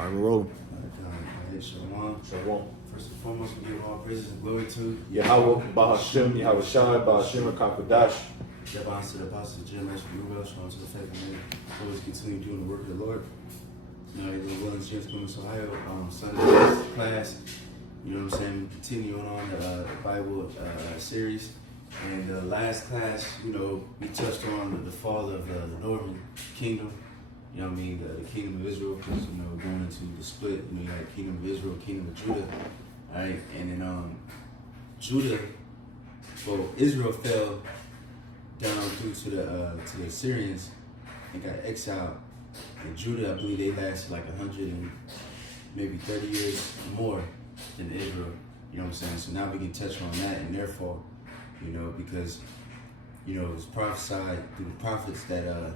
I'm rolling. Shalom. Shalom. First and foremost, we give all praises and glory to Yahweh, Bahashem, Yahweh Shai, Bahashem, Kakadash. Jabban to the apostle GMS Columbus Ohio, to the faithful men. Always continue doing the work of the Lord. You know, they will GMS Columbus Ohio. Sunday class. You know what I'm saying? Continuing on the Bible series. And the last class, you know, we touched on the fall of the northern kingdom. You know what I mean? The kingdom of Israel, because, you know, going into the split, you know, you had kingdom of Israel, kingdom of Judah. All right. And then Israel fell down through to the Assyrians and got exiled. And Judah, I believe they lasted like 100 and maybe 30 years more than Israel. You know what I'm saying? So now we can touch on that and their fall. You know, because, you know, it was prophesied through the prophets that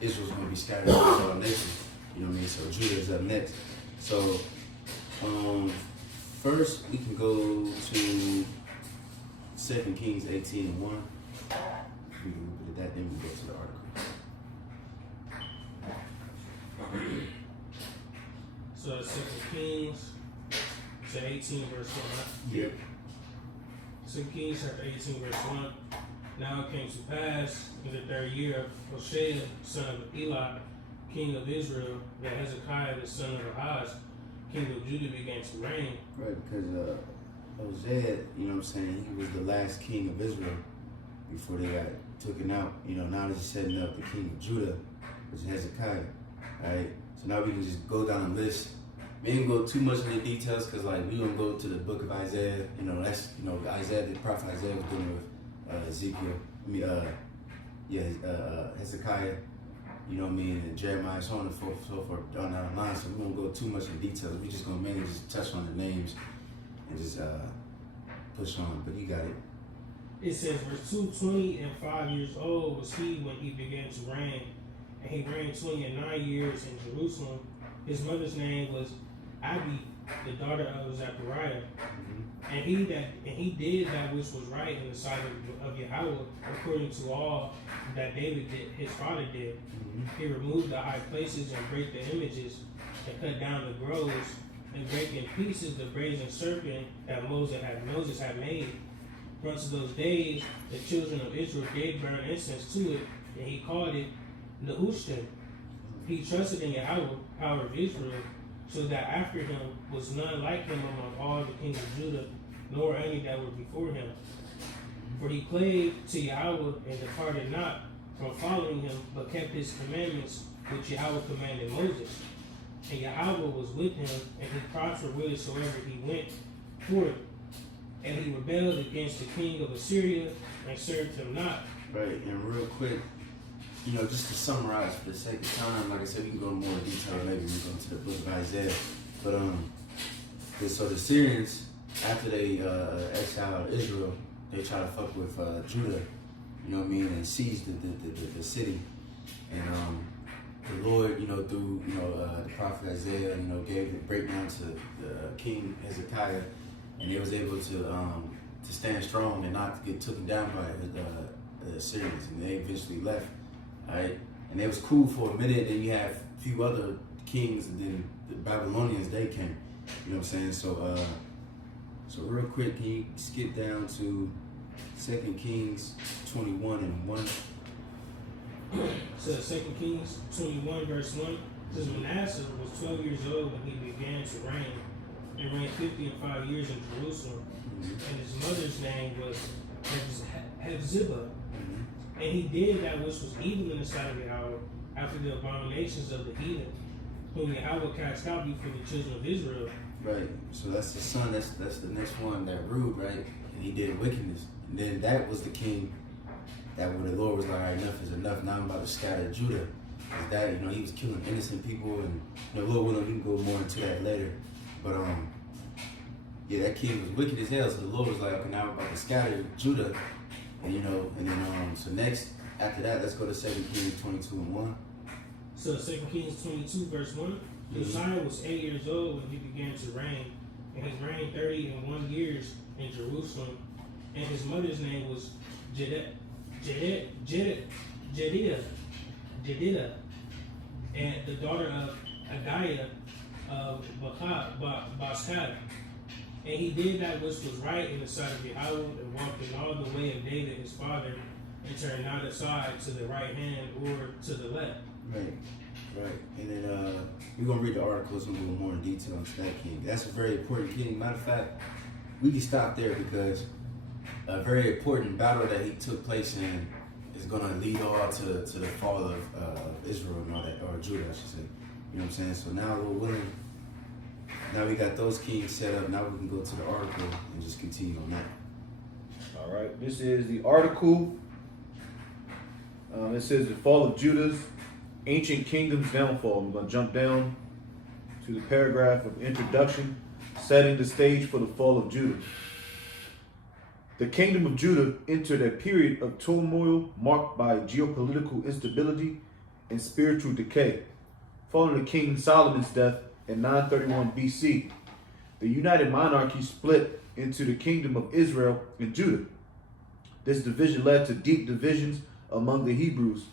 Israel's going to be scattered across all nations. You know what I mean? So Judah is up next. So first we can go to 2 Kings 18:1. We can look at that, then we go to the article. So 2 Kings 18 verse 1. Yep. 2 Kings chapter 18 verse 1. Now it came to pass in the third year of Hoshea, son of Eli, king of Israel, that Hezekiah, the son of Ahaz, king of Judah, began to reign. Right, because Hosea, you know what I'm saying, he was the last king of Israel before they got taken out. You know, now he's setting up the king of Judah, which is Hezekiah. Alright, so now we can just go down the list. We ain't go too much into details because, like, we gonna go to the book of Isaiah. You know, that's, you know, Isaiah, the prophet Isaiah was dealing with Ezekiel. Hezekiah. You know what I mean? And Jeremiah, so on and so forth down that line. So we won't go too much in details. We just gonna mainly just touch on the names and just push on. But you got it. It says, verse 2, 20 and 5 years old was he when he began to reign, and he reigned 29 years in Jerusalem. His mother's name was Abi, the daughter of Zechariah. And he did that which was right in the sight of Yahweh, according to all that David did, his father did. He removed the high places and brake the images, and cut down the groves, and brake in pieces the brazen serpent that Moses had made. For unto those days the children of Israel did burn incense to it, and he called it Nehushtan. He trusted in Yahweh, power of Israel, so that after him was none like him among all the kings of Judah, nor any that were before him. For he clave to Yahweh and departed not from following him, but kept his commandments which Yahweh commanded Moses. And Yahweh was with him, and he prospered whithersoever he went forth. And he rebelled against the king of Assyria and served him not. Right, and real quick, you know, just to summarize for the sake of time, like I said, we can go into more detail maybe when we go into the book of Isaiah. But so the Syrians, after they exiled Israel, they try to fuck with Judah, you know what I mean, and seized the city. And the Lord, you know, through, you know, the prophet Isaiah, you know, gave the breakdown to the king Hezekiah, and they was able to stand strong and not get taken down by the Assyrians, and they eventually left. Alright, and it was cool for a minute. Then you have a few other kings, and then the Babylonians, they came. You know what I'm saying? So, so real quick, can you skip down to 2 Kings 21 and 1? So 2 Kings 21 verse 1 says, Manasseh was 12 years old when he began to reign, and reigned 50 years in Jerusalem. And his mother's name was Hephzibah. And he did that which was evil in the sight of Yahweh, after the abominations of the heathen, whom Yahweh cast out before the children of Israel. Right. So that's the son. That's the next one that ruled, right? And he did wickedness. And then that was the king that when the Lord was like, all right, enough is enough. Now I'm about to scatter Judah. Because that, you know, he was killing innocent people, and you know, Lord willing, we can go more into that later. But yeah, that king was wicked as hell. So the Lord was like, okay, now we're about to scatter Judah. And you know, and then so next after that, let's go to 2 Kings 22 and 1. So 2 Kings 22 verse 1. Josiah was 8 years old when he began to reign, and he reigned 31 years in Jerusalem. And his mother's name was Jedidah, and the daughter of Agaiah, of Boscatta. And he did that which was right in the sight of Yahweh, and walked in all the way of David his father, and turned not aside to the right hand or to the left. Right. And then we're gonna read the articles and go more in detail into that king. That's a very important king. Matter of fact, we can stop there because a very important battle that he took place in is gonna lead all to the fall of Israel and all that, or Judah, I should say. You know what I'm saying? So now we're willing. Now we got those kings set up. Now we can go to the article and just continue on that. All right, this is the article. It says the fall of Judah's ancient kingdom's downfall. I'm going to jump down to the paragraph of introduction, setting the stage for the fall of Judah. The kingdom of Judah entered a period of turmoil marked by geopolitical instability and spiritual decay. Following the King Solomon's death in 931 BC, the united monarchy split into the kingdom of Israel and Judah. This division led to deep divisions among the Hebrews.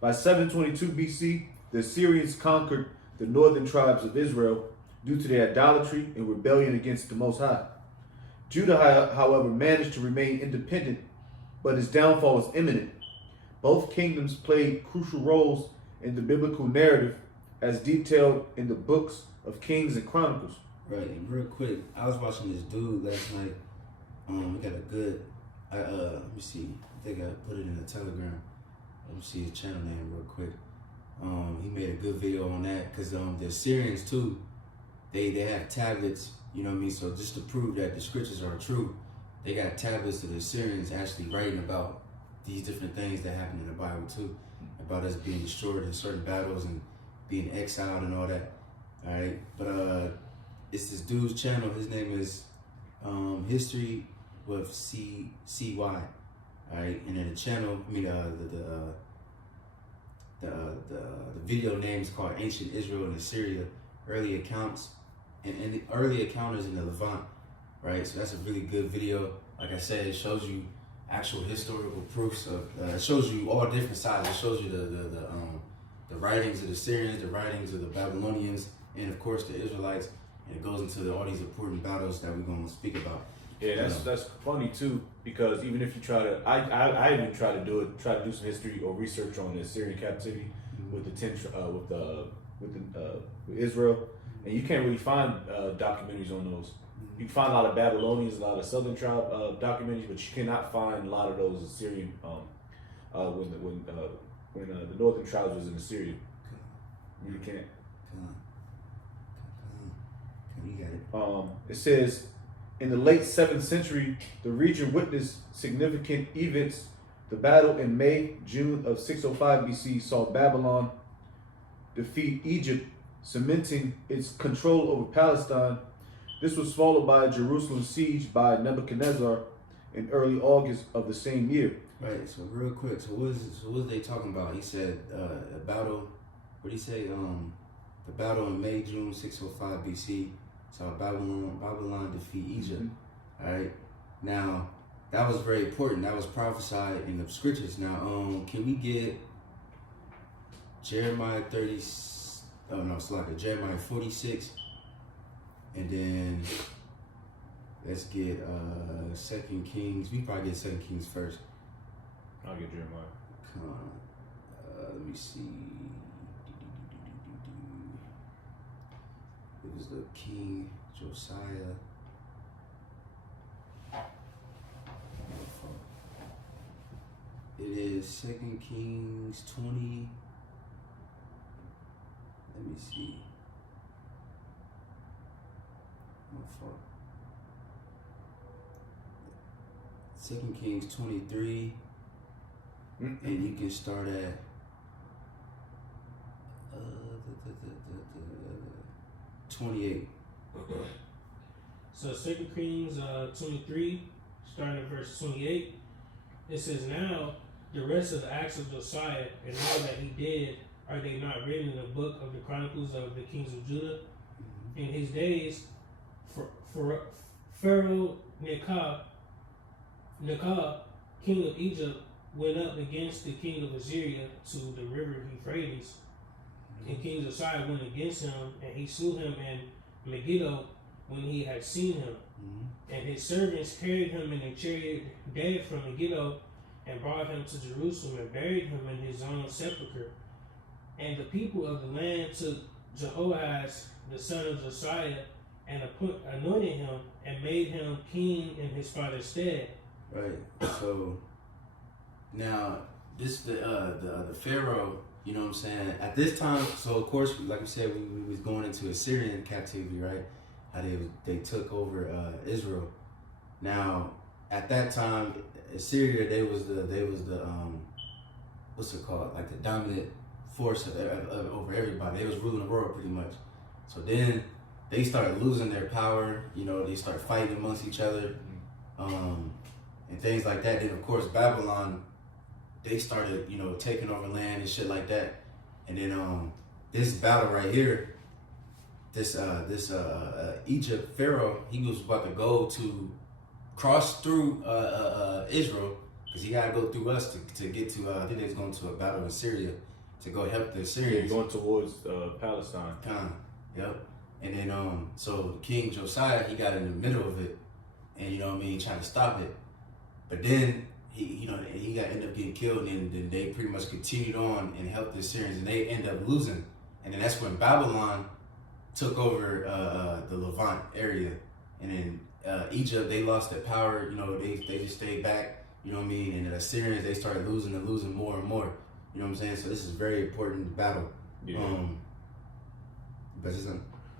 By 722 BC, the Assyrians conquered the northern tribes of Israel due to their idolatry and rebellion against the Most High. Judah, however, managed to remain independent, but its downfall was imminent. Both kingdoms played crucial roles in the biblical narrative as detailed in the books of Kings and Chronicles. Right, and real quick, I was watching this dude last night. We got a good, let me see, I think I put it in the Telegram. Let me see his channel name real quick. He made a good video on that because the Assyrians too, they have tablets, you know what I mean? So just to prove that the scriptures are true, they got tablets of the Assyrians actually writing about these different things that happen in the Bible too, about us being destroyed in certain battles and being exiled and all that. All right, but it's this dude's channel. His name is History with CY. All right, and then the channel, I mean the video name is called Ancient Israel and Assyria, Early Accounts and the Early Encounters in the Levant. Right, so that's a really good video. Like I said, it shows you actual historical proofs of. It shows you all different sides. It shows you the writings of the Syrians, the writings of the Babylonians, and of course the Israelites. And it goes into all these important battles that we're going to speak about. Yeah, that's funny too, because even if you try to, I even try to do some history or research on the Assyrian captivity with with Israel, and you can't really find documentaries on those. You can find a lot of Babylonians, a lot of Southern tribe documentaries, but you cannot find a lot of those Assyrian when the northern tribes was in Assyria. You can't. You got it. It says, in the late 7th century, the region witnessed significant events. The battle in June of 605 BC saw Babylon defeat Egypt, cementing its control over Palestine. This was followed by a Jerusalem siege by Nebuchadnezzar in early August of the same year. Right, so real quick, so what is they talking about? He said a battle, what did he say? The battle in June 605 BC saw Babylon defeat Egypt. Mm-hmm. All right. Now, that was very important. That was prophesied in the scriptures. Now, can we get Jeremiah 46, and then let's get 2 Kings. We probably get 2 Kings first. I'll get Jeremiah. Come on. Let me see. It was the King Josiah. It is 2 Kings 20. Let me see. My fault. 2 Kings 23. Mm-hmm. And you can start at 28. So 2 Kings 23, starting at verse 28, it says, "Now the rest of the acts of Josiah and all that he did, are they not written in the book of the Chronicles of the kings of Judah? In his days, Pharaoh Nekhah, king of Egypt, went up against the king of Assyria to the river Euphrates And King Josiah went against him, and he slew him in Megiddo when he had seen him. And his servants carried him in a chariot dead from Megiddo, and brought him to Jerusalem, and buried him in his own sepulchre. And the people of the land took Jehoahaz, the son of Josiah, and anointed him, and made him king in his father's stead. Right. So now this the Pharaoh, you know what I'm saying? At this time, so of course, like we said, we was going into Assyrian captivity, right? How they took over Israel. Now at that time, Assyria, they was the what's it called? Like the dominant force over everybody. They was ruling the world pretty much. So then they started losing their power. You know, they started fighting amongst each other, and things like that. Then of course Babylon, they started, you know, taking over land and shit like that. And then this battle right here, this Egypt Pharaoh, he was about to go to cross through Israel, because he got to go through us to get to, I think they was going to a battle in Syria to go help the Assyrians. Going towards Palestine. Yep. And then, so King Josiah, he got in the middle of it, and you know what I mean, trying to stop it. But then he ended up getting killed, and then they pretty much continued on and helped the Assyrians, and they ended up losing. And then that's when Babylon took over the Levant area, and then Egypt, they lost their power. You know, they just stayed back. You know what I mean? And the Assyrians, they started losing more and more. You know what I'm saying? So this is a very important battle. Yeah. But it's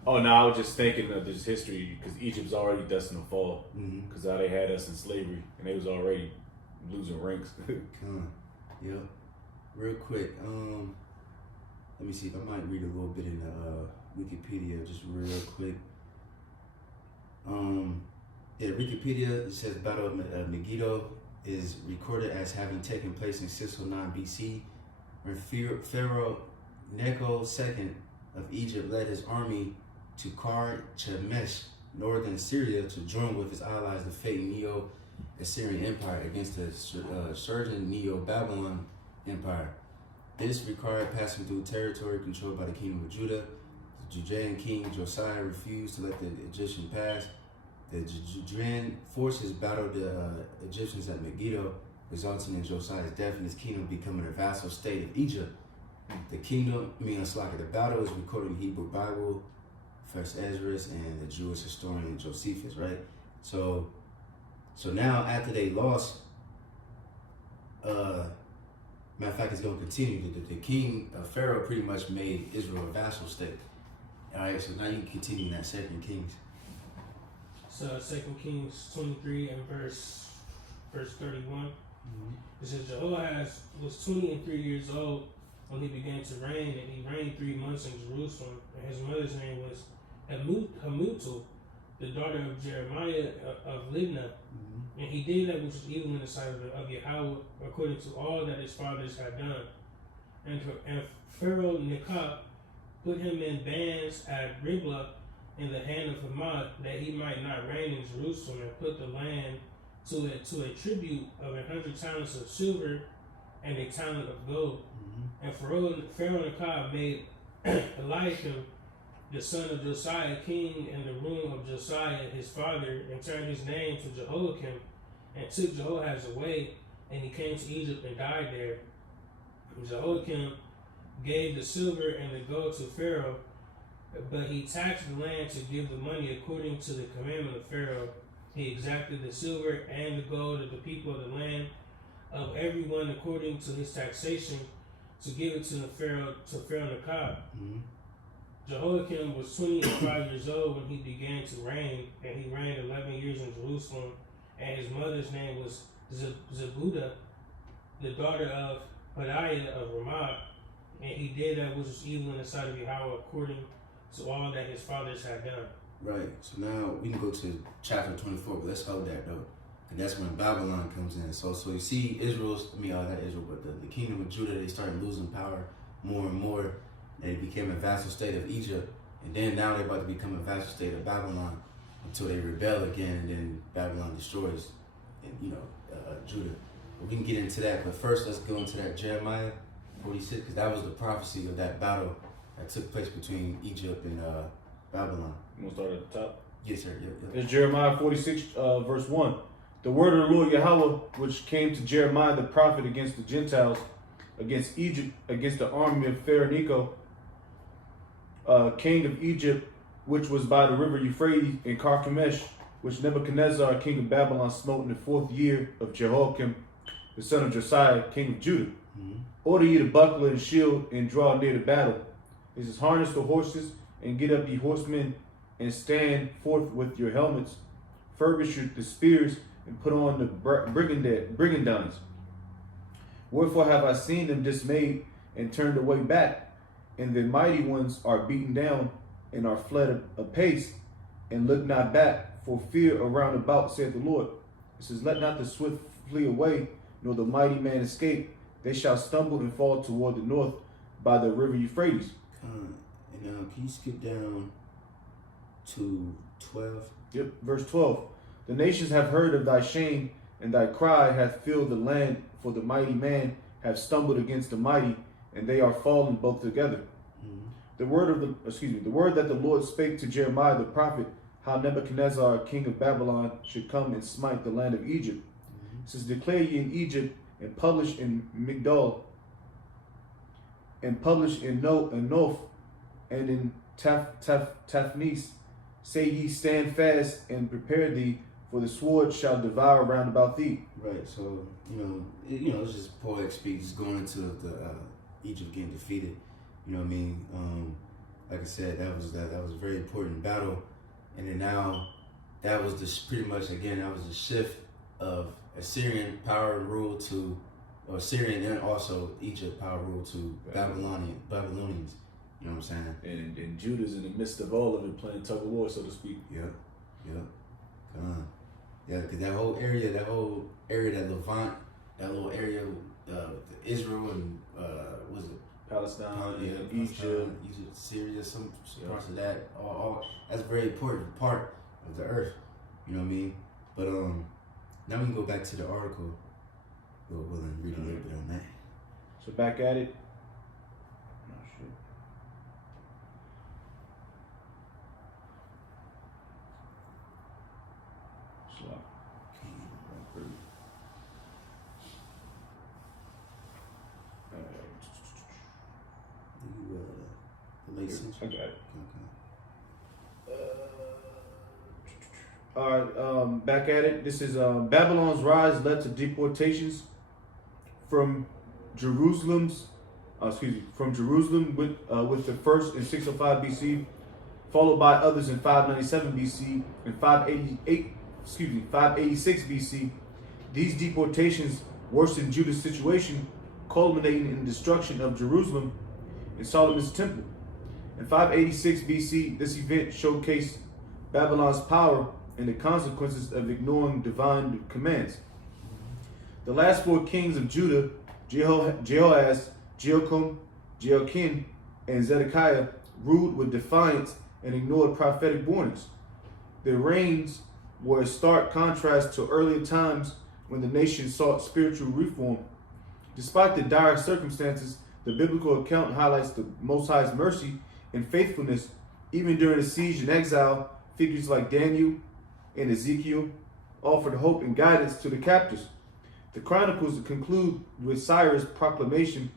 Oh no, I was just thinking of this history because Egypt's already destined to fall because how they had us in slavery and they was already losing ranks. Yep. Real quick, let me see if I might read a little bit in the Wikipedia just real quick. Wikipedia, it says Battle of Megiddo is recorded as having taken place in 609 BC when Pharaoh Necho II of Egypt led his army to Karchemish, northern Syria, to join with his allies the fading Neo-Assyrian Empire against the surging Neo-Babylon Empire. This required passing through territory controlled by the kingdom of Judah. The Judean king Josiah refused to let the Egyptians pass. The Judean forces battled the Egyptians at Megiddo, resulting in Josiah's death and his kingdom becoming a vassal state of Egypt. The the battle is recorded in Hebrew Bible, First Ezra, and the Jewish historian Josephus, right? So now after they lost, matter of fact, it's going to continue. The king, Pharaoh, pretty much made Israel a vassal state. All right, so now you can continue in that Second Kings. So 2 Kings 23 and verse 31. It says Jehoahaz was 23 years old when he began to reign, and he reigned 3 months in Jerusalem. And his mother's name was Hamutal, the daughter of Jeremiah of Libnah. And he did that which was evil in the sight of Yahweh, according to all that his fathers had done. And Pharaoh Necho put him in bands at Riblah in the hand of Hamath, that he might not reign in Jerusalem, and put the land to a tribute of 100 talents of silver and a talent of gold. And Pharaoh Necho made Eliakim, the son of Josiah, king in the room of Josiah his father, and turned his name to Jehoiakim, and took Jehoahaz away, and he came to Egypt and died there. And Jehoiakim gave the silver and the gold to Pharaoh, but he taxed the land to give the money according to the commandment of Pharaoh. He exacted the silver and the gold of the people of the land, of everyone according to his taxation, to give it to Pharaoh Necho. Jehoiakim was 25 years old when he began to reign, and he reigned 11 years in Jerusalem. And his mother's name was Zebudah, the daughter of Pedaiah of Ramah. And he did that which was evil in the sight of Yahweh, according to all that his fathers had done. Right. So now we can go to chapter 24, but let's hold that though. And that's when Babylon comes in. So you see not Israel, but the kingdom of Judah, they started losing power more and more. They became a vassal state of Egypt. And then now they're about to become a vassal state of Babylon until they rebel again, and then Babylon destroys Judah. But we can get into that. But first, let's go into that Jeremiah 46, because that was the prophecy of that battle that took place between Egypt and Babylon. You want to start at the top? Yes, sir. Yep. It's Jeremiah 46, verse 1. The word of the Lord Yahweh, which came to Jeremiah the prophet against the Gentiles, against Egypt, against the army of Pharaoh Necho, king of Egypt, which was by the river Euphrates, in Carchemish, which Nebuchadnezzar, king of Babylon, smote in the 4th year of Jehoiakim, the son of Josiah, king of Judah. Mm-hmm. Order ye to buckler and shield and draw near to battle. It says, harness the horses and get up ye horsemen and stand forth with your helmets. Furbish the spears and put on the brigandines. Wherefore have I seen them dismayed and turned away back, and the mighty ones are beaten down and are fled apace, and look not back for fear around about, saith the Lord. It says, let not the swift flee away, nor the mighty man escape. They shall stumble and fall toward the north by the river Euphrates. And now, can you skip down to 12? Yep, verse 12. The nations have heard of thy shame, and thy cry hath filled the land, for the mighty man have stumbled against the mighty, and they are fallen both together. Mm-hmm. The word that the Lord spake to Jeremiah the prophet, how Nebuchadnezzar, king of Babylon, should come and smite the land of Egypt. Mm-hmm. It says, declare ye in Egypt, and publish in Migdol, and publish in Noph, and in Taphnes. Say ye, stand fast and prepare thee, for the sword shall devour round about thee. Right. So it's just poetic speech, just going into the Egypt getting defeated. You know what I mean? Like I said, that was a very important battle, and then now that was pretty much again that was the shift of Assyrian power and rule to, or Syrian and also Egypt power rule to Babylonians. You know what I'm saying? And Judah's in the midst of all of it, playing tug of war, so to speak. Yep. Yeah, because that whole area, that Levant, that little area, Israel and was it Palestine, Egypt, Syria, some parts of that. All that's a very important part of the earth. You know what I mean? But now we can go back to the article. We'll read a little bit on that. So back at it. Oh, shit. The late century. I got it. Okay. All right, back at it. This is Babylon's rise led to deportations from Jerusalem with the first in 605 BC, followed by others in 597 BC and 586 BC. These deportations worsened Judah's situation, culminating in the destruction of Jerusalem and Solomon's temple. In 586 BC, this event showcased Babylon's power and the consequences of ignoring divine commands. The last 4 kings of Judah, Jehoaz, Jehoiakim, and Zedekiah, ruled with defiance and ignored prophetic warnings. Their reigns were a stark contrast to earlier times when the nation sought spiritual reform. Despite the dire circumstances, the biblical account highlights the Most High's mercy and faithfulness. Even during the siege and exile, figures like Daniel and Ezekiel offered hope and guidance to the captors. The Chronicles conclude with Cyrus' proclamation,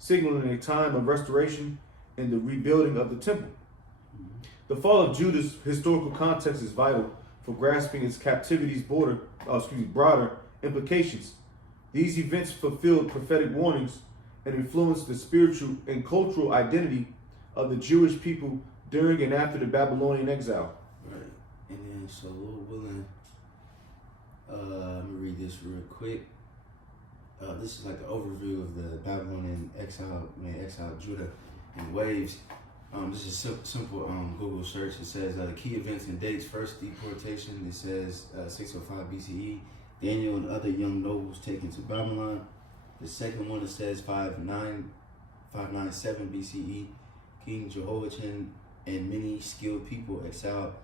signaling a time of restoration and the rebuilding of the temple. The fall of Judah's historical context is vital for grasping its captivity's broader implications. These events fulfilled prophetic warnings and influenced the spiritual and cultural identity of the Jewish people during and after the Babylonian exile. Right. And then, so Lord willing, let me read this real quick. This is like an overview of the Babylonian exiled Judah in waves. This is simple Google search. It says key events and dates. First deportation, it says 605 BCE. Daniel and other young nobles taken to Babylon. The second one, it says 597 BCE. King Jehoiakim and many skilled people exiled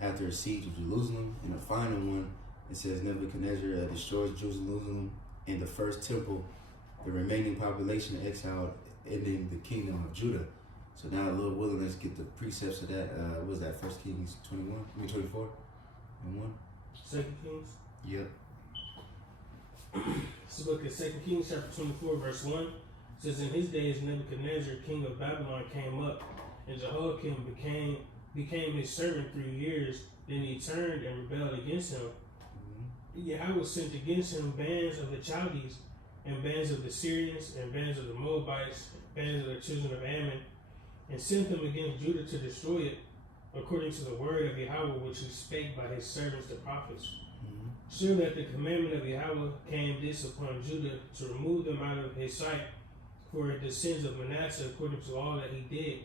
after a siege of Jerusalem. And the final one, it says Nebuchadnezzar destroys Jerusalem and the first temple. The remaining population exiled, ending the kingdom of Judah. So now a little willing, let's get the precepts of that. What was that? 1 Kings 21? I mean 24 and 1? 2 Kings. Yep. Let's look at 2 Kings chapter 24, verse 1. It says, in his days Nebuchadnezzar, king of Babylon, came up, and Jehoiakim became his servant 3 years. Then he turned and rebelled against him. Yahweh sent against him bands of the Chaldees, and bands of the Syrians, and bands of the Moabites, and bands of the children of Ammon, and sent them against Judah to destroy it, according to the word of Yahweh which he spake by his servants the prophets. Sure that the commandment of Yahweh came this upon Judah to remove them out of his sight for the sins of Manasseh according to all that he did,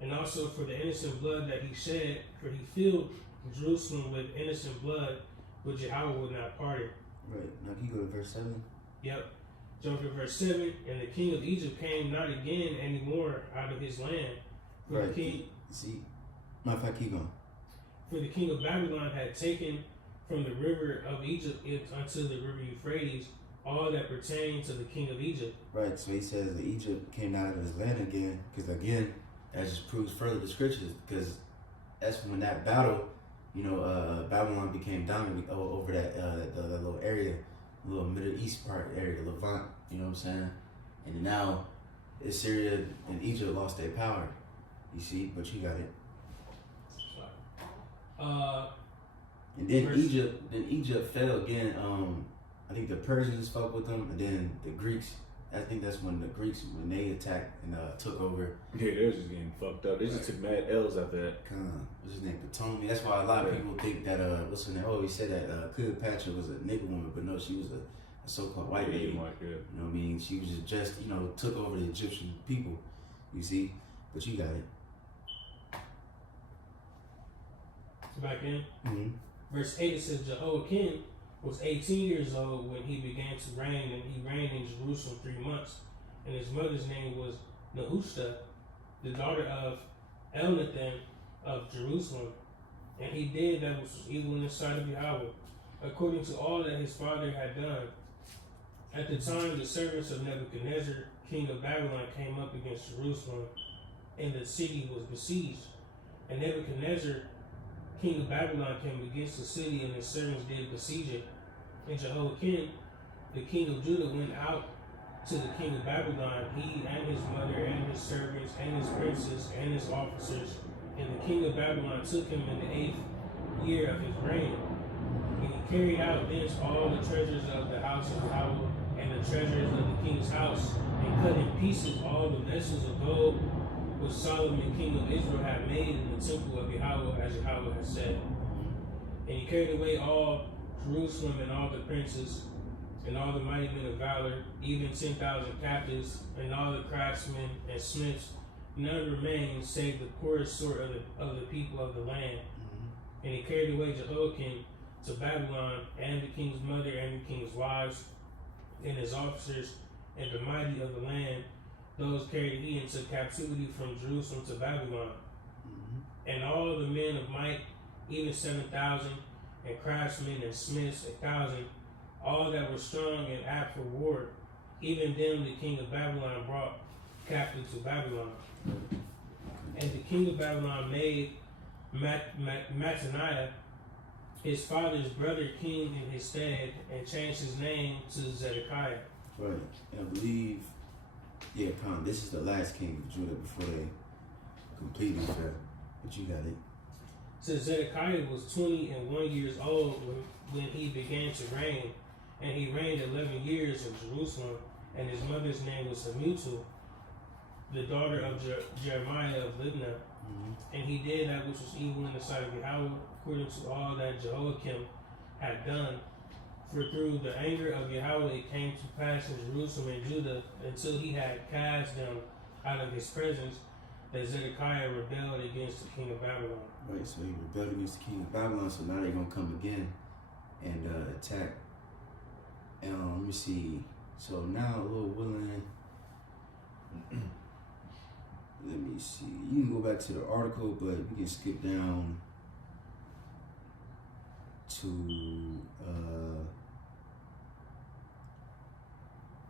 and also for the innocent blood that he shed, for he filled Jerusalem with innocent blood, which Yahweh would not pardon. Right. Now can you go to verse 7? Yep. Jump to verse 7. And the king of Egypt came not again any more out of his land. For right. the king, see, matter of fact, keep going. For the king of Babylon had taken from the river of Egypt unto the river Euphrates all that pertained to the king of Egypt. Right. So he says that Egypt came out of his land again, because again, that just proves further the scriptures, because that's when that battle, Babylon became dominant over that the little area, the little Middle East part area, Levant, you know what I'm saying? And now Assyria and Egypt lost their power, you see, but you got it. And then Egypt fell again. I think the Persians fucked with them, and then the Greeks. I think that's when the Greeks, when they attacked and took over. Yeah, they're just getting fucked up. They just took mad L's after that. What's his name? Ptolemy. That's why a lot of people think that what's her name? Oh, he said that Cleopatra was a nigger woman, but no, she was a so-called white lady. Yeah. You know what I mean? She was just took over the Egyptian people. You see, but you got it. Back in. Mm-hmm. Verse 8, it says, Jehoiakim was 18 years old when he began to reign, and he reigned in Jerusalem 3 months. And his mother's name was Nehushta, the daughter of Elnathan of Jerusalem. And he did that which was evil in the sight of Yahweh, according to all that his father had done. At the time, the servants of Nebuchadnezzar, king of Babylon, came up against Jerusalem, and the city was besieged. And Nebuchadnezzar, king of Babylon, came against the city, and his servants did besiege it. And Jehoiakim, the king of Judah, went out to the king of Babylon, he and his mother and his servants and his princes and his officers. And the king of Babylon took him in the 8th year of his reign. And he carried out thence all the treasures of the house of Yahweh and the treasures of the king's house, and cut in pieces all the vessels of gold which Solomon king of Israel had made in the temple of Yahweh, as Yahweh had said. And he carried away all Jerusalem and all the princes and all the mighty men of valor, even 10,000 captives, and all the craftsmen and smiths. None remained save the poorest sort of the people of the land. And he carried away Jehoiakim to Babylon, and the king's mother and the king's wives, and his officers, and the mighty of the land. Those carried he into captivity from Jerusalem to Babylon. And all the men of might, even 7,000, and craftsmen and smiths 1,000, all that were strong and apt for war, even them the king of Babylon brought captive to Babylon. And the king of Babylon made Mattaniah, his father's brother, king in his stead, and changed his name to Zedekiah. Right. And I believe, this is the last king of Judah before they completely fell. But you got it. So Zedekiah was 21 years old when he began to reign, and he reigned 11 years in Jerusalem, and his mother's name was Hamutal, the daughter of Jeremiah of Libnah. And he did that which was evil in the sight of Yahweh, according to all that Jehoiakim had done. For through the anger of Yahweh it came to pass in Jerusalem and Judah, until he had cast them out of his presence, that Zedekiah rebelled against the king of Babylon. Right, so he rebelled against the king of Babylon, so now they're going to come again and attack. Let me see. So now a little willing. Let me see. You can go back to the article, but we can skip down to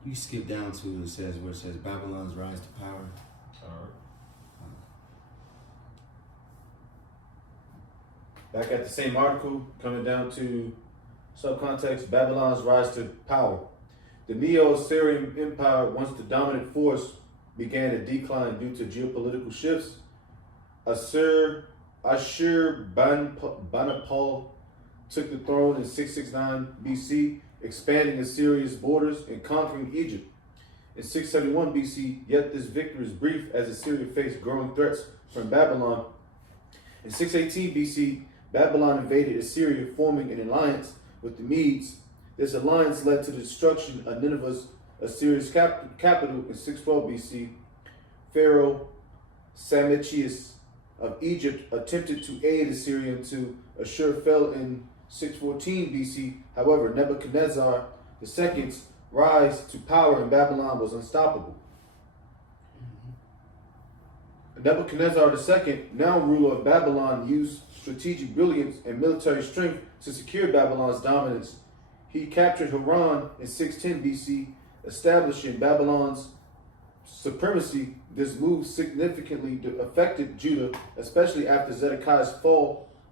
you skip down to where it says Babylon's rise to power. All right. Back at the same article, coming down to subcontext, Babylon's rise to power. The Neo-Assyrian Empire, once the dominant force, began a decline due to geopolitical shifts. Ashurbanipal took the throne in 669 BC, expanding Assyria's borders and conquering Egypt. In 671 BC, yet this victory is brief as Assyria faced growing threats from Babylon. In 618 BC, Babylon invaded Assyria, forming an alliance with the Medes. This alliance led to the destruction of Nineveh, Assyria's capital, in 612 BC. Pharaoh Samechius of Egypt attempted to aid Assyria until Ashur fell in 614 BC. However, Nebuchadnezzar II's rise to power in Babylon was unstoppable. Nebuchadnezzar II, now ruler of Babylon, used strategic brilliance and military strength to secure Babylon's dominance. He captured Haran in 610 BC, establishing Babylon's supremacy. This move significantly affected Judah, especially after Zedekiah's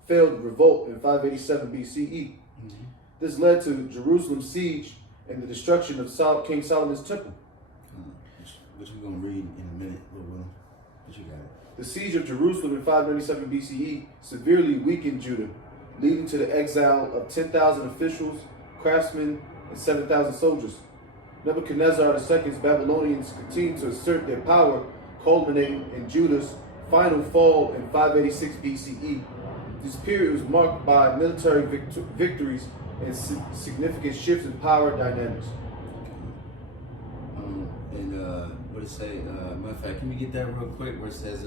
failed revolt in 587 BCE. This led to Jerusalem's siege and the destruction of King Solomon's temple. Which we're going to read in a minute, Lord. But you got it. The siege of Jerusalem in 597 BCE severely weakened Judah, leading to the exile of 10,000 officials, craftsmen, and 7,000 soldiers. Nebuchadnezzar II's Babylonians continued to assert their power, culminating in Judah's final fall in 586 BCE. This period was marked by military victories and significant shifts in power dynamics. What it say? Matter of fact, can we get that real quick? Where it says,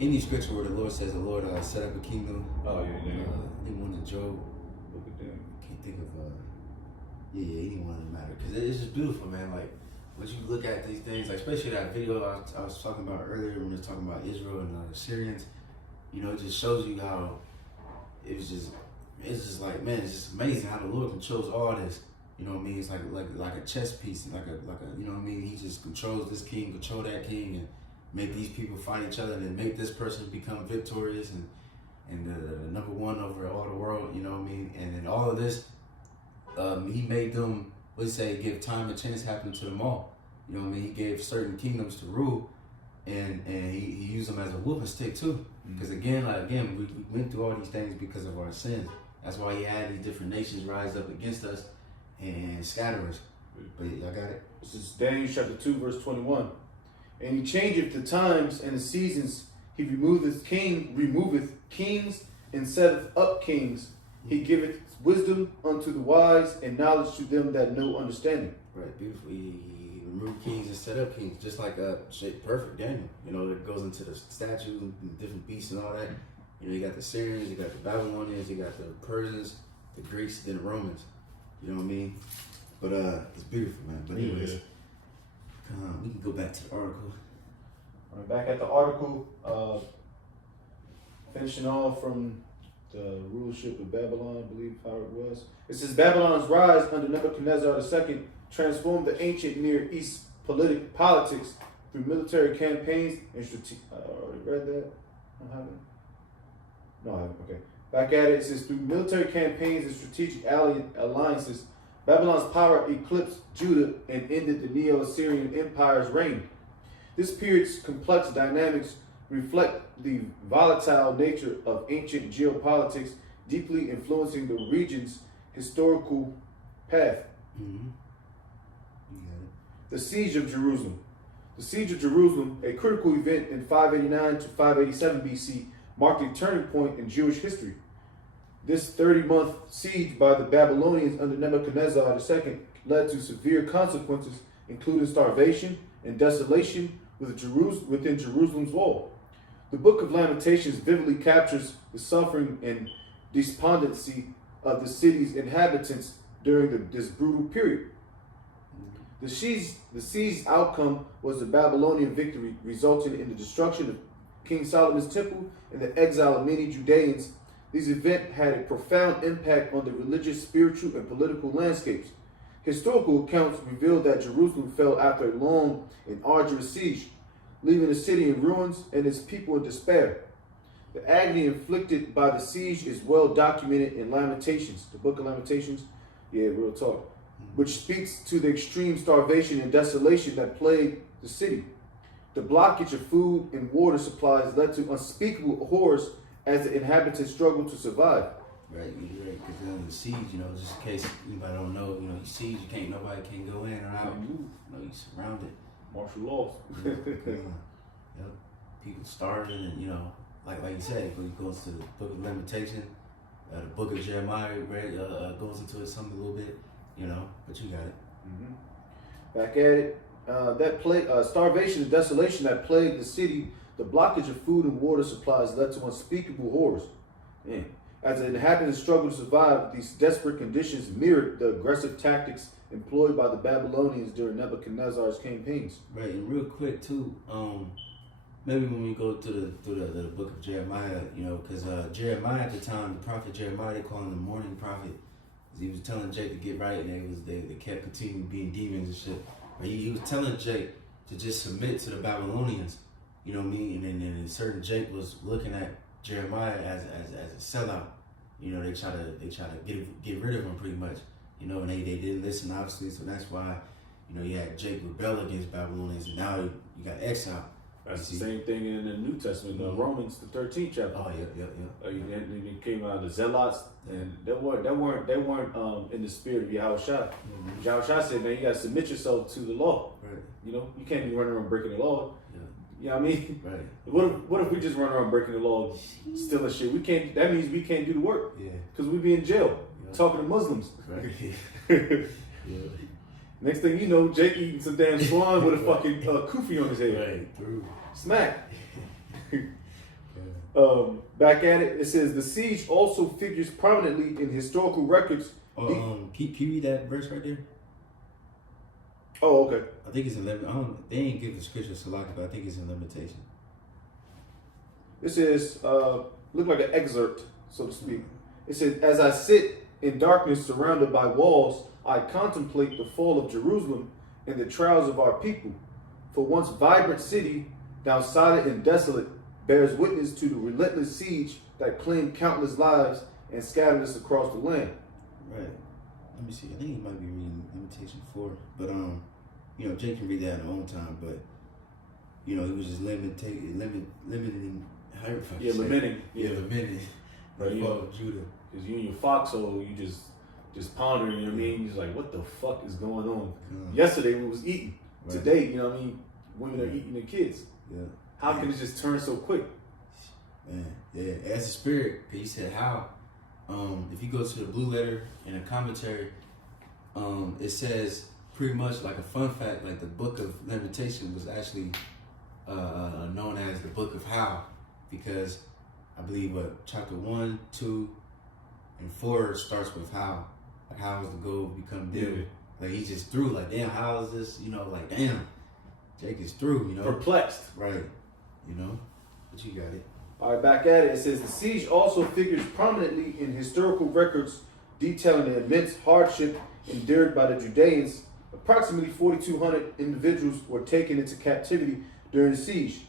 any scripture where the Lord says the Lord set up a kingdom. Oh yeah. Anyone in Job. Look at that. Can't think of anyone in the matter, because it's just beautiful, man. Like when you look at these things, like especially that video I was talking about earlier when we were talking about Israel and the Syrians. You know, it just shows you how it's just like, man, it's just amazing how the Lord controls all this. You know what I mean? It's like a chess piece, like a you know what I mean? He just controls this king, control that king, and make these people fight each other, and then make this person become victorious and the number one over all the world. You know what I mean? And then all of this, he made them, let's say, give time and chance happen to them all. You know what I mean? He gave certain kingdoms to rule, and he used them as a whooping stick too. Because again, we went through all these things because of our sins. That's why he had these different nations rise up against us and scatter us. But y'all got it? This is Daniel chapter 2, verse 21. And he changeth the times and the seasons. He removeth kings and setteth up kings. He giveth wisdom unto the wise and knowledge to them that know understanding. Right, beautiful. He removed kings and set up kings, just like perfect Daniel. You know, it goes into the statues and different beasts and all that. You know, you got the Syrians, you got the Babylonians, you got the Persians, the Greeks, then the Romans. You know what I mean? But it's beautiful, man. But anyways, we can go back to the article. All right, back at the article, finishing off from the rulership of Babylon, I believe how it was. It says Babylon's rise under Nebuchadnezzar II transformed the ancient Near East politics through military campaigns and strategic. I already read that. I haven't. No, I haven't. Okay. Back at it, it says through military campaigns and strategic alliances, Babylon's power eclipsed Judah and ended the Neo-Assyrian Empire's reign. This period's complex dynamics reflect the volatile nature of ancient geopolitics, deeply influencing the region's historical path. Mm-hmm. The Siege of Jerusalem. The Siege of Jerusalem, a critical event in 589 to 587 BC, marked a turning point in Jewish history. This 30-month siege by the Babylonians under Nebuchadnezzar II led to severe consequences, including starvation and desolation within Jerusalem's wall. The Book of Lamentations vividly captures the suffering and despondency of the city's inhabitants during this brutal period. The siege's outcome was the Babylonian victory, resulting in the destruction of King Solomon's temple and the exile of many Judeans. These events had a profound impact on the religious, spiritual, and political landscapes. Historical accounts reveal that Jerusalem fell after a long and arduous siege, leaving the city in ruins and its people in despair. The agony inflicted by the siege is well documented in Lamentations, the book of Lamentations. Yeah, real talk. Which speaks to the extreme starvation and desolation that plagued the city. The blockage of food and water supplies led to unspeakable horrors as the inhabitants struggled to survive. Right, you're right. Because in the siege, just in case anybody don't know, you siege, nobody can go in or out. You're surrounded. Martial laws. Yep. People starving, and like you said, it goes to the book of Lamentation, the book of Jeremiah goes into it some a little bit, but you got it. Mm-hmm. Back at it. That starvation and desolation that plagued the city, the blockage of food and water supplies led to unspeakable horrors. Man. As the inhabitants struggled to survive, these desperate conditions mirrored the aggressive tactics employed by the Babylonians during Nebuchadnezzar's campaigns. Right, and real quick too, maybe when we go through the book of Jeremiah, because Jeremiah at the time, the prophet Jeremiah, they call him the morning prophet. He was telling Jake to get right, and they kept continuing being demons and shit. But he was telling Jake to just submit to the Babylonians, you know what I mean? And then certain Jake was looking at Jeremiah as a sellout. They try to get rid of him pretty much. And they didn't listen, obviously, so that's why, you had Jake rebel against Babylonians, and now you got exile. That's the same thing in the New Testament, Romans, the 13th chapter. Oh yeah. You came out of the Zealots, and they weren't in the spirit of Yahushua. Mm-hmm. Yahushua said, man, you gotta submit yourself to the law. Right. You can't be running around breaking the law. Yeah. You know what I mean? Right. What if we just run around breaking the law, stealing shit? We can't. That means we can't do the work. Yeah. Because we be in jail talking to Muslims. Right. Yeah. Next thing you know, Jake eating some damn swan with a fucking kufi on his head. Right. True. Smack. Back at it. It says the siege also figures prominently in historical records. Can you read that verse right there? Oh, okay. I think it's in they ain't give the scripture select, but I think it's in Lamentation. This is look like an excerpt, so to speak. It says, "As I sit in darkness, surrounded by walls, I contemplate the fall of Jerusalem and the trials of our people. For once vibrant city, now silent and desolate, bears witness to the relentless siege that claimed countless lives and scattered us across the land." Right. Let me see. I think he might be reading Lamentation 4, but Jake can read that in his own time. But he was just limiting. How you Yeah, lamenting. Lamenting. Right. The fall of Judah. Because you in your foxhole, you just pondering. You know what I mean? You're just like, what the fuck is going on? Yesterday we was eating. Right. Today, you know what I mean? Women are eating their kids. Yeah. How can it just turn so quick? Man, yeah. As a spirit, because you said how. If you go to the blue letter in a commentary, it says pretty much like a fun fact, like the book of Lamentation was actually known as the book of how, because I believe chapter 1, 2, and 4 starts with how. Like how is the gold become dim? Yeah. Like he just threw, like, damn, how is this? Like, damn, Jake is through, Perplexed. Right. But you got it. All right, back at it. It says the siege also figures prominently in historical records detailing the immense hardship endured by the Judeans. Approximately 4,200 individuals were taken into captivity during the siege.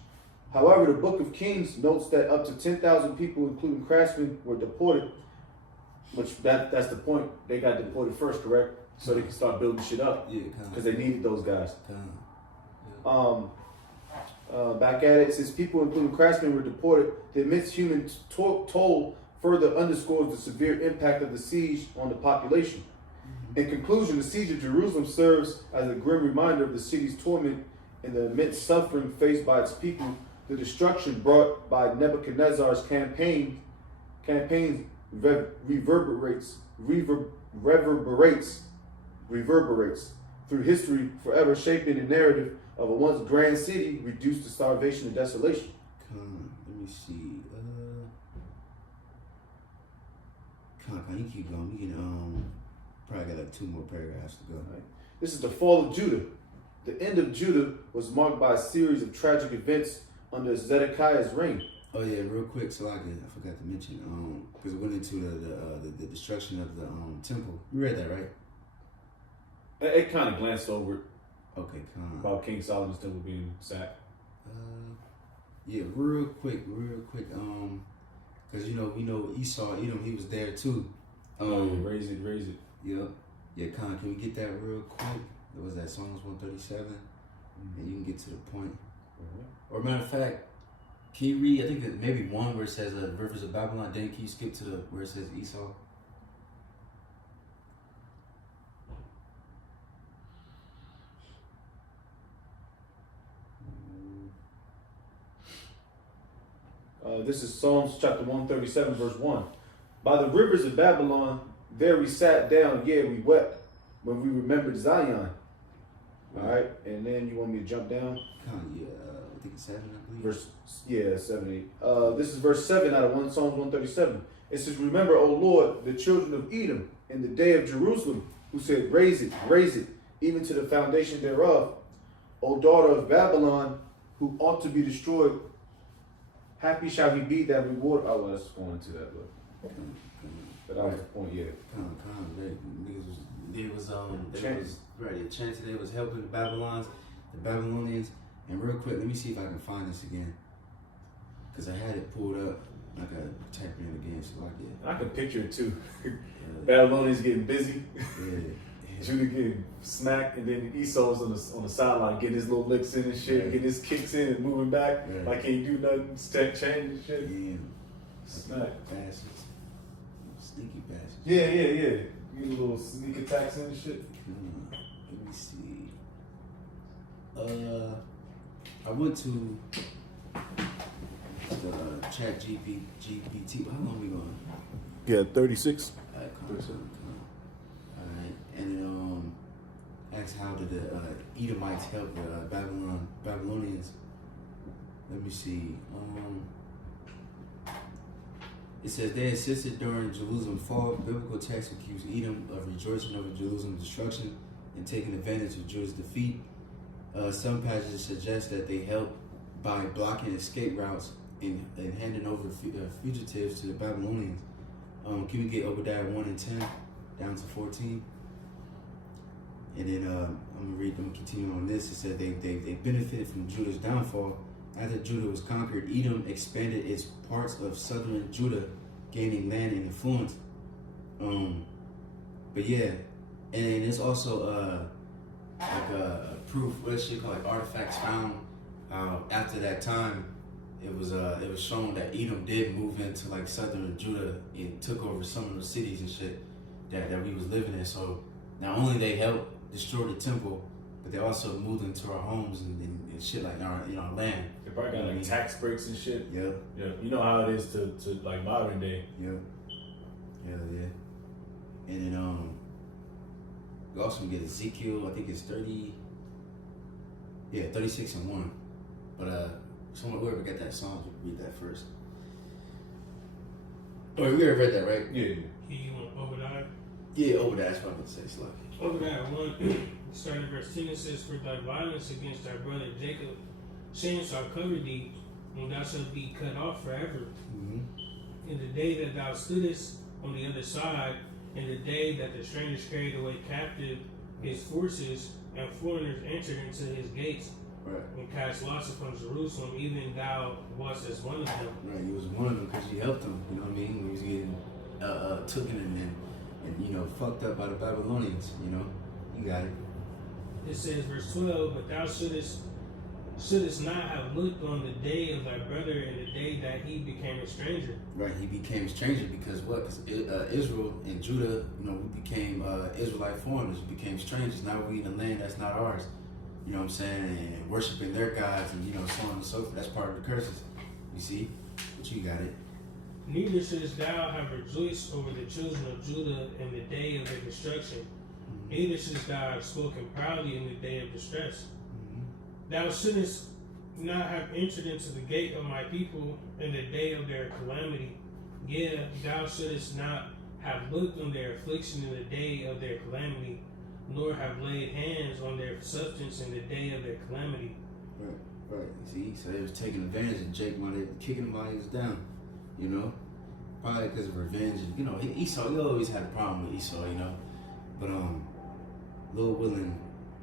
However, the Book of Kings notes that up to 10,000 people, including craftsmen, were deported. Which that's the point. They got deported first, correct? So they can start building shit up. Yeah, because they needed those guys. Yeah. Back at it, since people, including craftsmen, were deported, the immense human toll further underscores the severe impact of the siege on the population. In conclusion, the siege of Jerusalem serves as a grim reminder of the city's torment and the immense suffering faced by its people. The destruction brought by Nebuchadnezzar's campaigns reverberates through history, forever shaping the narrative of a once grand city reduced to starvation and desolation. Let me see. You keep going. We can probably got like 2 more paragraphs to go. Right. This is the fall of Judah. The end of Judah was marked by a series of tragic events under Zedekiah's reign. Oh yeah, real quick, so I forgot to mention, because it went into the destruction of the temple. You read that, right? It kind of glanced over it. Okay, About King Solomon's temple being sacked. Yeah, real quick. Because, we know Esau, Edom, he was there too. Raise it. Yep. Yeah, Con, can we get that real quick? What was that, Psalms 137? And you can get to the point. Or matter of fact, can you read, I think that maybe one where it says rivers of Babylon, then can you skip to where it says Esau? This is Psalms chapter 137, verse 1. By the rivers of Babylon, there we sat down, we wept when we remembered Zion. All right, and then you want me to jump down? I think it's 7, I believe. 7, 8. This is verse 7 out of Psalms 137. It says, remember, O Lord, the children of Edom in the day of Jerusalem, who said, raise it, even to the foundation thereof. O daughter of Babylon, who ought to be destroyed, happy shall he be that reward. Oh, well, let's go into that, look. But that was the point, yeah. They was chanting, they was helping the Babylonians. And real quick, let me see if I can find this again. Cause I had it pulled up. I gotta type it in again so I get. I can picture it too. Babylonians getting busy. Yeah. Judah getting smacked, and then Esau's on the sideline getting his little licks in and shit, getting his kicks in and moving back. Like can't do nothing, change and shit. Yeah. Smack. Bastards. Sneaky bastards. Yeah. You little sneak attacks in and shit. Let me see. I went to the chat GPT. How long we going? Yeah, 36. Alright, and it asked how did the Edomites help the Babylonians. Let me see. It says they assisted during Jerusalem's fall. Biblical texts accuse Edom of rejoicing over Jerusalem's destruction and taking advantage of Judah's defeat. Some passages suggest that they helped by blocking escape routes and handing over fugitives to the Babylonians. Can we get Obadiah 1 and 10 down to 14? And then I'm gonna continue on this. It said they benefited from Judah's downfall. After Judah was conquered, Edom expanded its parts of southern Judah, gaining land and influence. But yeah, and it's also like a proof, what shit called like artifacts found after that time. It was shown that Edom did move into like southern Judah and took over some of the cities and shit that we was living in. So not only they helped destroy the temple, but they also moved into our homes and shit like in our land. They probably got like tax breaks and shit. Yeah. Yeah. You know how it is to like modern day. Yeah. And then we also get Ezekiel, I think it's 36 and 1. But whoever got that song, read that first. Oh, we already read that, right? Yeah. You want Obadiah? Yeah, Obadiah, that's what I'm going to say. It's like Obadiah 1, starting verse 10, it says, for thy violence against thy brother Jacob, sin shall cover thee, and thou shalt be cut off forever. Mm-hmm. In the day that thou stoodest on the other side, in the day that the strangers carried away captive his forces, and foreigners entered into his gates, right, and cast lots upon Jerusalem, even thou wast as one of them. Right, you was one of them because you helped them, you know what I mean? When he was getting taken and fucked up by the Babylonians, you got it. It says, verse 12, but thou shouldest not have looked on the day of thy brother in the day that he became a stranger. Right, he became a stranger because what? Because Israel and Judah, we became Israelite foreigners. We became strangers. Now we in a land that's not ours. You know what I'm saying? And worshiping their gods and, so on and so forth. That's part of the curses. You see? But you got it. Neither shouldest thou have rejoiced over the children of Judah in the day of their destruction. Mm-hmm. Neither shouldest thou have spoken proudly in the day of distress. Mm-hmm. Thou shouldest not have entered into the gate of my people in the day of their calamity. Yeah, thou shouldest not have looked on their affliction in the day of their calamity, nor have laid hands on their substance in the day of their calamity. Right. See, so they was taking advantage of Jake while they were kicking him while he was down. Probably because of revenge. And, Esau, he always had a problem with Esau, But Lil Willin,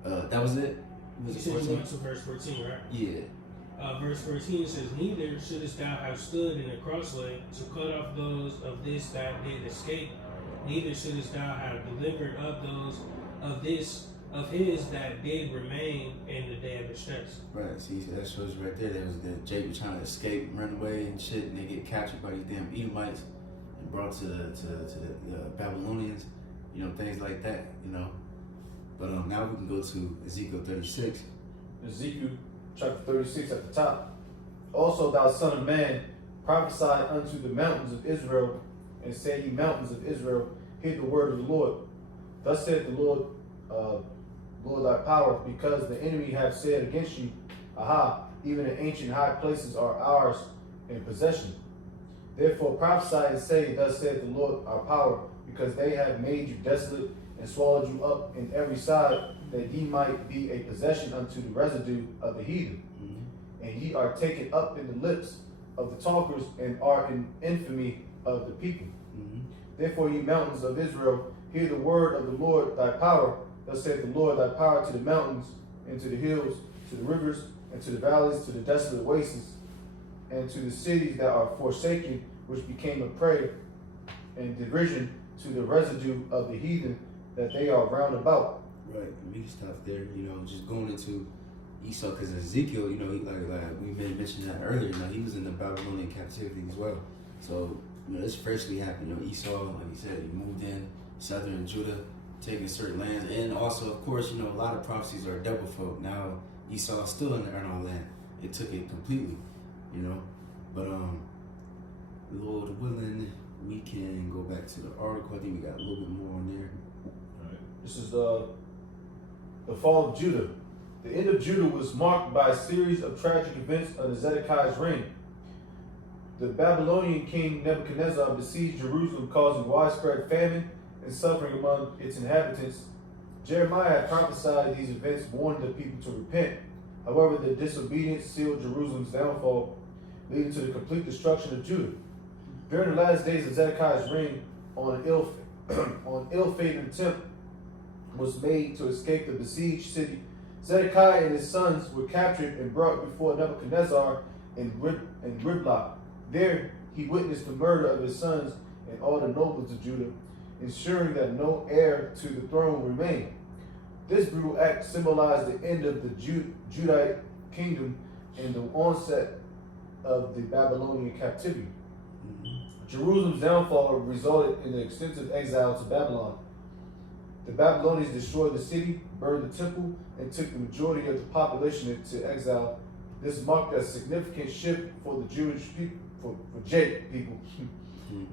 that was it? You said you went to verse 14, right? Yeah. verse 14 says, "Neither shouldest thou have stood in the crossway to cut off those of this that did escape, neither shouldest thou have delivered up those of his that did remain in the day of distress." Right, see, that shows right there. That was that Jake was trying to escape, run away and shit, and they get captured by these damn Edomites and brought to the Babylonians, you know, things like that, you know. But now we can go to Ezekiel 36. Ezekiel chapter 36 at the top. "Also, thou son of man, prophesy unto the mountains of Israel, and say, ye mountains of Israel, hear the word of the Lord. Thus saith the Lord, Lord thy power, because the enemy have said against you, Aha, even the ancient high places are ours in possession. Therefore prophesy and say, Thus saith the Lord our power, because they have made you desolate and swallowed you up in every side, that ye might be a possession unto the residue of the heathen. And ye are taken up in the lips of the talkers, and are in infamy of the people. Therefore, ye mountains of Israel, hear the word of the Lord thy power. Thus saith the Lord thy power to the mountains, and to the hills, to the rivers, and to the valleys, to the desolate wastes, and to the cities that are forsaken, which became a prey and derision to the residue of the heathen, that they are round about." Right, we can stop there, you know, just going into Esau, because Ezekiel, you know, he, like we mentioned that earlier, you know, he was in the Babylonian captivity as well. So, you know, this freshly happened. You know, Esau, like you said, he moved in southern Judah, taking certain lands, and also, of course, you know, a lot of prophecies are double folk. Now, Esau is still in the earned land. It took it completely, you know. But Lord willing, we can go back to the article. I think we got a little bit more on there. All right. This is the fall of Judah. The end of Judah was marked by a series of tragic events under Zedekiah's reign. The Babylonian king Nebuchadnezzar besieged Jerusalem, causing widespread famine and suffering among its inhabitants. Jeremiah had prophesied these events, warning the people to repent. However, the disobedience sealed Jerusalem's downfall, leading to the complete destruction of Judah. During the last days of Zedekiah's reign, an ill-fated attempt was made to escape the besieged city. Zedekiah and his sons were captured and brought before Nebuchadnezzar in Riblah. There he witnessed the murder of his sons and all the nobles of Judah, ensuring that no heir to the throne remained. This brutal act symbolized the end of the Judite kingdom and the onset of the Babylonian captivity. Jerusalem's downfall resulted in the extensive exile to Babylon. The Babylonians destroyed the city, burned the temple, and took the majority of the population into exile. This marked a significant shift for the Jewish people, for Jake people,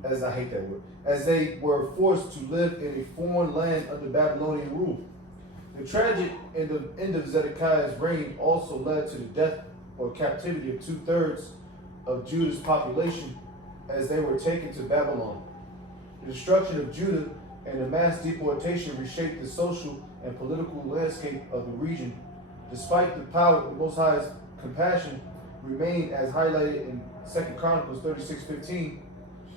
as I hate that word, as they were forced to live in a foreign land under Babylonian rule. The tragic end of Zedekiah's reign also led to the death or captivity of 2/3 of Judah's population as they were taken to Babylon. The destruction of Judah and the mass deportation reshaped the social and political landscape of the region. Despite the power of the Most High's compassion remained as highlighted in 2 Chronicles 36:15,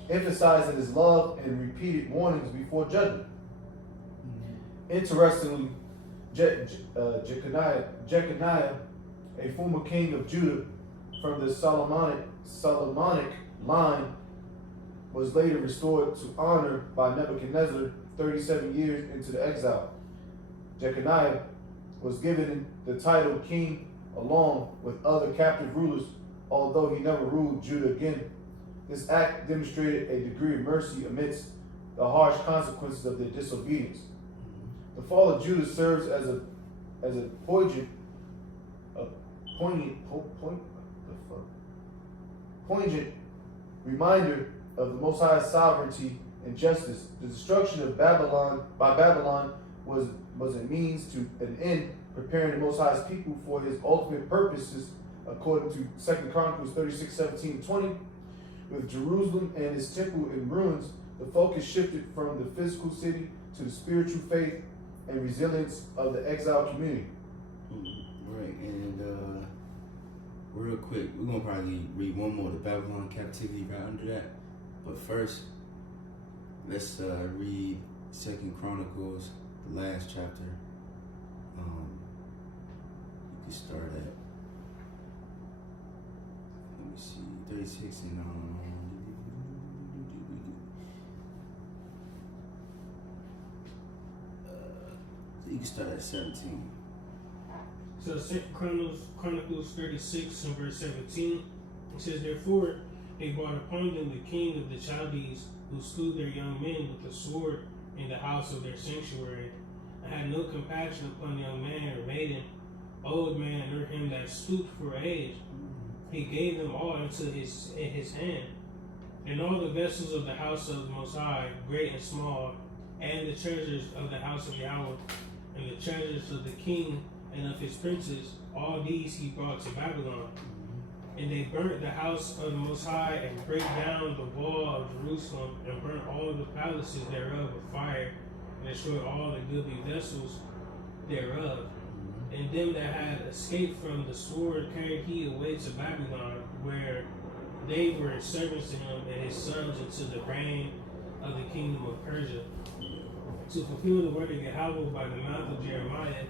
emphasizing his love and repeated warnings before judgment. Interestingly, Jeconiah, a former king of Judah from the Solomonic line, was later restored to honor by Nebuchadnezzar 37 years into the exile. Jeconiah was given the title king along with other captive rulers, although he never ruled Judah again. This act demonstrated a degree of mercy amidst the harsh consequences of their disobedience. The fall of Judah serves as a poignant reminder of the Most High's sovereignty and justice. The destruction of Babylon was a means to an end, preparing the Most High's people for his ultimate purposes, according to 2 Chronicles 36:17-20. With Jerusalem and its temple in ruins, the focus shifted from the physical city to the spiritual faith and resilience of the exiled community. Right, and real quick, we're going to probably read one more, the Babylon captivity right under that. But first, let's read 2 Chronicles, the last chapter. You can start at me see, 36 and you can start at 17. So Second Chronicles 36 and verse 17, it says, Therefore they brought upon them the king of the Chaldees, who slew their young men with the sword in the house of their sanctuary, and had no compassion upon young man or maiden, old man, or him that stooped for age. He gave them all into his hand, and all the vessels of the house of the Most High, great and small, and the treasures of the house of Yahweh, and the treasures of the king and of his princes, all these he brought to Babylon. And they burnt the house of the Most High, and brake down the wall of Jerusalem, and burnt all the palaces thereof with fire, and destroyed all the goodly vessels thereof. And them that had escaped from the sword carried he away to Babylon, where they were servants to him and his sons until the reign of the kingdom of Persia, to fulfill the word of Yahweh by the mouth of Jeremiah,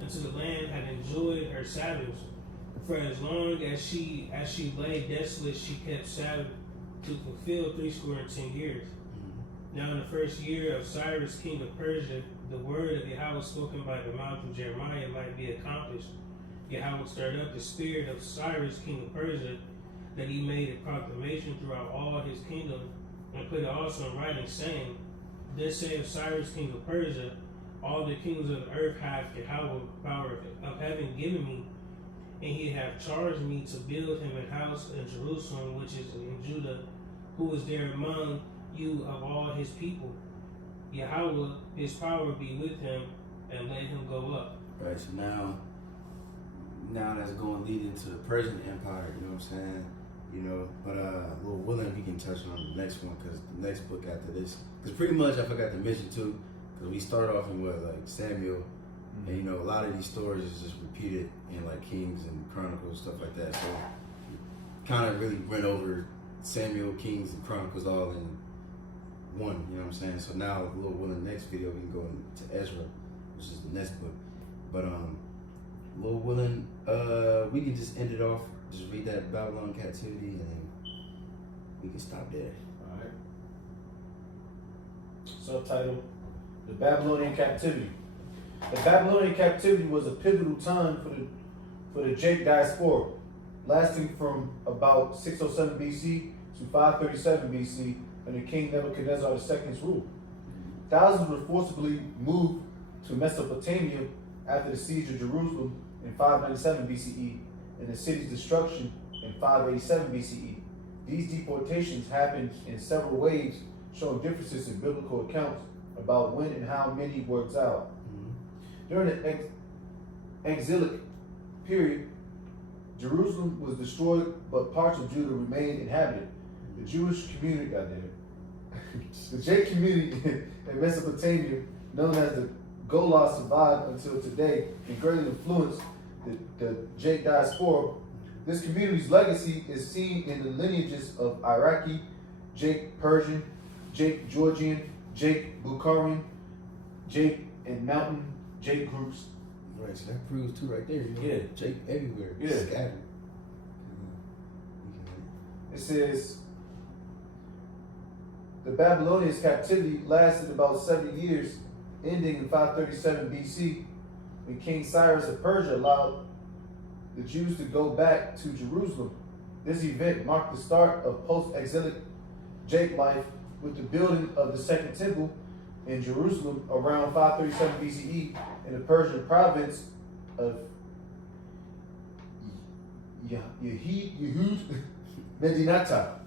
until the land had enjoyed her Sabbaths. For as long as she lay desolate, she kept Sabbath to fulfill 70 years. Now in the first year of Cyrus, king of Persia, the word of Yahweh spoken by the mouth of Jeremiah might be accomplished. Yahweh stirred up the spirit of Cyrus, king of Persia, that he made a proclamation throughout all his kingdom, and put it also in writing, saying, Thus saith Cyrus, king of Persia, all the kingdoms of the earth hath Yahweh power of heaven given me, and he hath charged me to build him a house in Jerusalem, which is in Judah, who is there among you of all his people. Yahweh, his power be with him, and let him go up. Right, so now that's going to lead into the Persian Empire, you know what I'm saying? You know, but Lord willing, we can touch on the next one, because the next book after this, because pretty much I forgot to mention too, because we start off in what, like Samuel, and you know, a lot of these stories is just repeated in like Kings and Chronicles, stuff like that. So kind of really went over Samuel, Kings, and Chronicles all in one, you know what I'm saying? So now, a little willing, next video we can go into Ezra, which is the next book. But Lord willing, we can just end it off, just read that Babylon captivity, and then we can stop there. Alright. Subtitle: The Babylonian Captivity. The Babylonian captivity was a pivotal time for the Jake diaspora, lasting from about 607 BC to 537 BC under King Nebuchadnezzar II's rule. Thousands were forcibly moved to Mesopotamia after the siege of Jerusalem in 597 BCE and the city's destruction in 587 BCE. These deportations happened in several waves, showing differences in biblical accounts about when and how many were exiled. During the exilic period, Jerusalem was destroyed, but parts of Judah remained inhabited. The Jewish community, the Jake community in Mesopotamia, known as the Golah, survived until today and greatly influenced the Jake diaspora. This community's legacy is seen in the lineages of Iraqi, Jake Persian, Jake Georgian, Jake Bukharian, Jake and Mountain Jake groups. Right, so that proves too right there. You know? Yeah. Jake everywhere. Yeah. Scattered. It says, the Babylonians' captivity lasted about 70 years, ending in 537 BC, when King Cyrus of Persia allowed the Jews to go back to Jerusalem. This event marked the start of post-exilic Jake life with the building of the Second Temple in Jerusalem around 537 BCE in the Persian province of Yehud Medinata.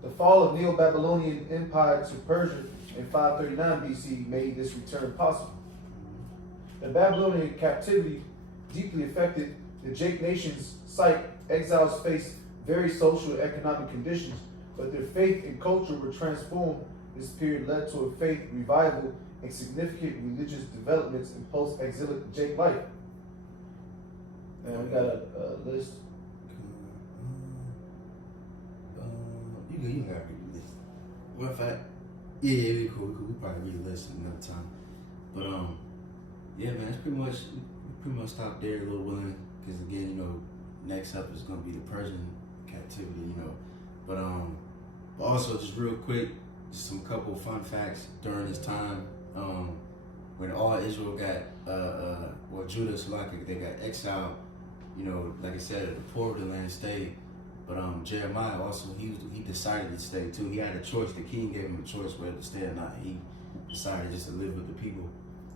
The fall of Neo-Babylonian Empire to Persia in 539 BC made this return possible. The Babylonian captivity deeply affected the Jake nation's psyche. Exiles faced very social and economic conditions, but their faith and culture were transformed. This period led to a faith revival and significant religious developments in post-exilic Jake life. And we got a list. You gotta read the list. Well, in fact, yeah, we cool. We probably read the list another time. But yeah, man, it's pretty much stop there, a little willing, because again, you know, next up is gonna be the Persian captivity, you know. But also just real quick, just some couple fun facts during this time. When all Israel got, Judah, Salaki, they got exiled, you know, like I said, the poor of the land stayed. But Jeremiah also, he decided to stay too. He had a choice. The king gave him a choice whether to stay or not. He decided just to live with the people.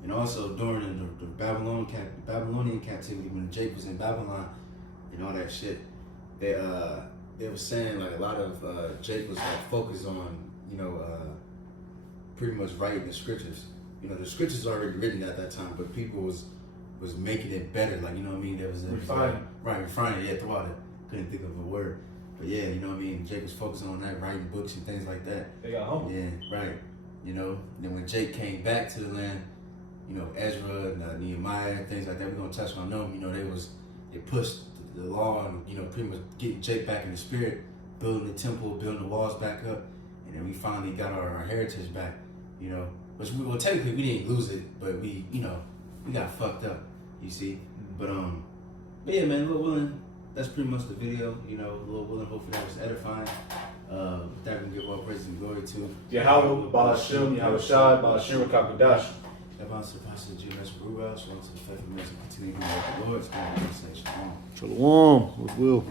And also during the Babylonian captivity, when Jake was in Babylon and all that shit, they were saying like a lot of Jake was like focused on, you know, pretty much writing the scriptures. You know, the scriptures already written at that time, but people was making it better. Like, you know what I mean? There was refining. Refining. Yeah, throughout it. Couldn't think of a word. But yeah, you know what I mean? Jake was focusing on that, writing books and things like that. They got humble. Yeah, right. You know, and then when Jake came back to the land, you know, Ezra and Nehemiah and things like that, we're gonna touch on them. You know, they pushed the law and, you know, pretty much getting Jake back in the spirit, building the temple, building the walls back up, and then we finally got our heritage back. You know, which technically we didn't lose it, but we, you know, we got fucked up. You see, but yeah, man, Lil Willin, that's pretty much the video. You know, Lil Willin, hopefully that was edifying. That we can give all praise and glory to. Yahweh, Balashim, Yahweh Shai, Balashim, Kakadash. Everyone surpasses the GMS Columbus Ohio. Shout out to the faithful minister. Continue to work the Lord. It's going to be a conversation. Shalom. With will.